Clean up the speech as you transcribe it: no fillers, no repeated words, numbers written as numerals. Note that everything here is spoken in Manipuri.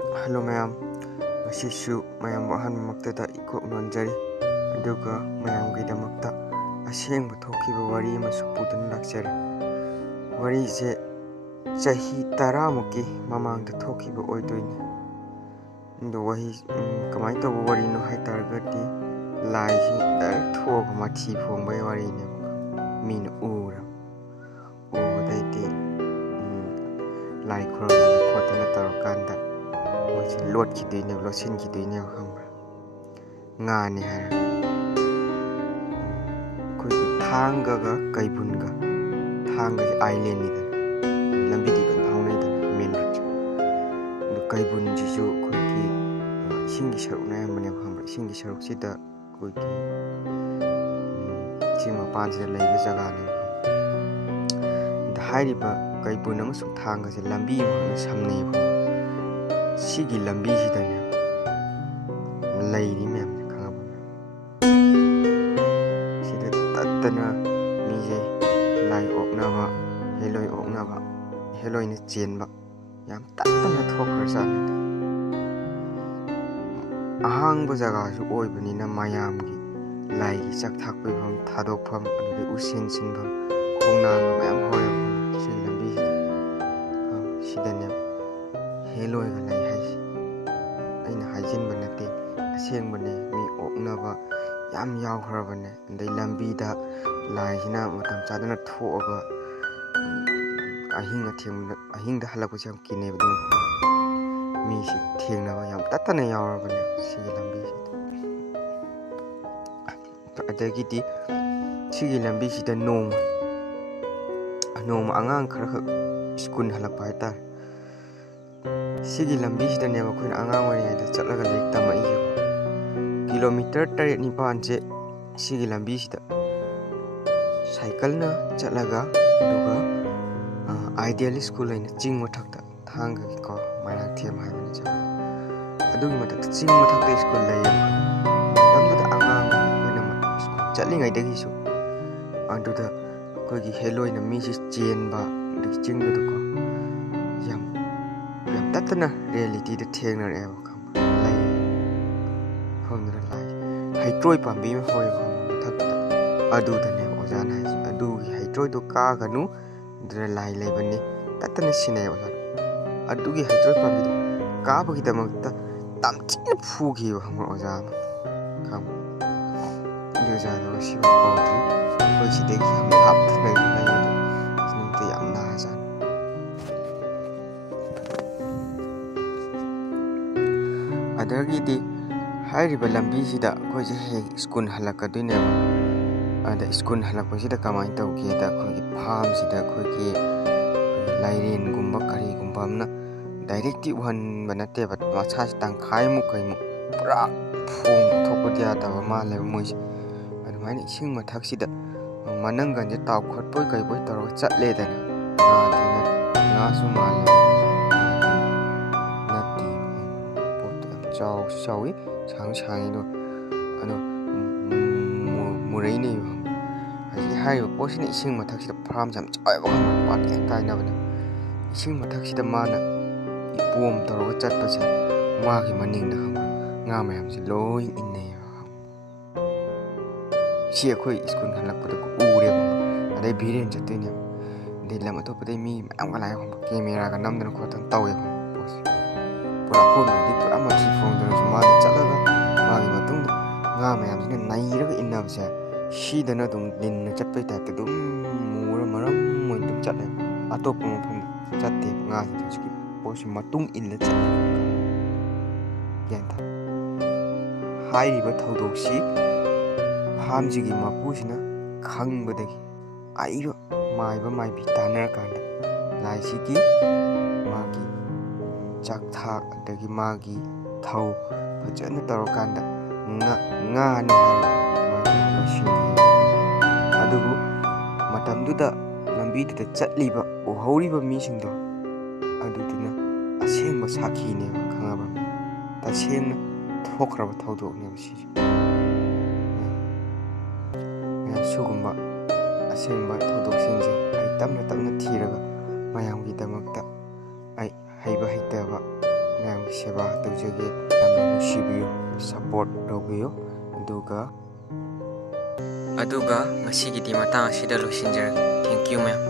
Hello mayam, masishu mayam wahan maktada ikop nonjari aduga mayam gidamakta asengba thokiba wari amasu pudan laksari. Wari se chahi taramuki mamangda thokiba oidoini. Ndo wahi kamai tawba wari no haitaragati lai si direct thoga mathi phongbai wari ne min ura. Ubadaiti lai khurang khotana tarakanda Lord Kidine, Losin Kidine, Humber. Ngani hair. Could Tanga, Kaibunga, Tanga Island, Lambidi, Pounded, Minbridge. The Kaibun Jisu could be Singish Name of Humber, Singish Sita could Sima Pans and Lady Zagani. The Haidiba Kaibunams of Tangas, Lambi, some neighbor. Sigi lambi sidane lairi mem khaba sida tattana mije lai oknaba heloi ni chenba yam tattana thokharsa ahangba jaga su oibani na mayamgi lai gi chak thakpe pham thadok pham adu usin sinbam khongnang mayam hoyam sigi lambi sidane heloi ga lai Hajin banate, asing bane, mi oknaba, yam yaw harabane, and they lambida, Lajina, Matam Sadana Toga, ahing the Halapusam Kine, Mishi, Tingna, Yam Tatana Yarabane, Sigi Lambishi. Adagiti, Sigi Lambishi, the gnome Angang Kara Skun Halapaita. Sigi lambi sida neba khoi angang wari da chatlaga lek tamai je kilometer 3 nipan je sigi lambi sida cycle na chatlaga duga ideal school ina ching mathakta thanga ko maira them hai bani ja adugi mathakta ching mathakta school lai lamdu da angang wena ma school chatlingai dagi su adu da koi gi hello ina mi si chen ba du ching du ko Tatana reality the Tanger ever come. Like from the light. Hydroid Pambi Hoy Adu the name Ozana Adu Hydroid Kaganu, the Lai Labani, Tatana Sine Adugi Hydroid Pambi Kabaki the Mata Tamtin Fugi Ozana. Come. Yozano she was poetry, but she takes him up to the young Nazan. Adagidi Hariba Lambisida, Koji Skun Halakadina, and the Skun Halakosida Kamanta, the Kogi Palms, the Kogi Lairin Gumbakari Gumbamna, directed one Banate, but Massage Tankaimu Kaimu, Bra, Pum, Tokodia, Tavama, Lemus, and when it sing Mataxida, Manangan, the top court boy, I wait or chat later. Nasumal. Shall we? Shang Muraini. As he hired a portion of Sing Mataxi the Prams and Part and Tainavana. Sing Mataxi the Mana, Boom, the Rogat Percent, Marky Manning the Hum, Namams, lowing in there. She a quick is going to have put a Uri, and they beat in Jatinia. They lamatop de me, and when I came here, I got number of cotton tower. Amati from the Mother Chalaga, Magi Matung, Namam Naira in Navsa. She the Natum in the Chapeta to do Mura Maram when to chat. A top from Chate, Nazi, Posh Matung in the chat. Yanta High River Todoxi, Hamjigi Mapusina, Kang Badagi. I might be Tanner Kanda, Laisiki, Magi. Chak thak dagi magi thau phajana tarokanda nga ni machine adubu matamduda lambida chatliba uhoriba misingdo aduduna asengba sakhi ne khangaba tasengna thokraba thaudo ne bisi sugumba asengba thaudo singje ai tamna thiraga mayamgi damakta ai haiba haitaba ꯃꯌꯥꯝꯒꯤ ꯁꯦꯕꯥ ꯇꯧꯖꯒꯦ ꯌꯥꯝꯅ ꯅꯨꯡꯁꯤꯕꯤꯌꯨ ꯁꯄꯣꯔꯠ ꯇꯧꯕꯤꯌꯨ ꯑꯗꯨꯒ ꯉꯁꯤꯒꯤꯗꯤ ꯃꯇꯥꯡ ꯑꯁꯤꯗ ꯂꯣꯏꯁꯤꯟꯖꯔꯒꯦ ꯊꯦꯡꯛ ꯌꯨ ꯃꯌꯥꯝ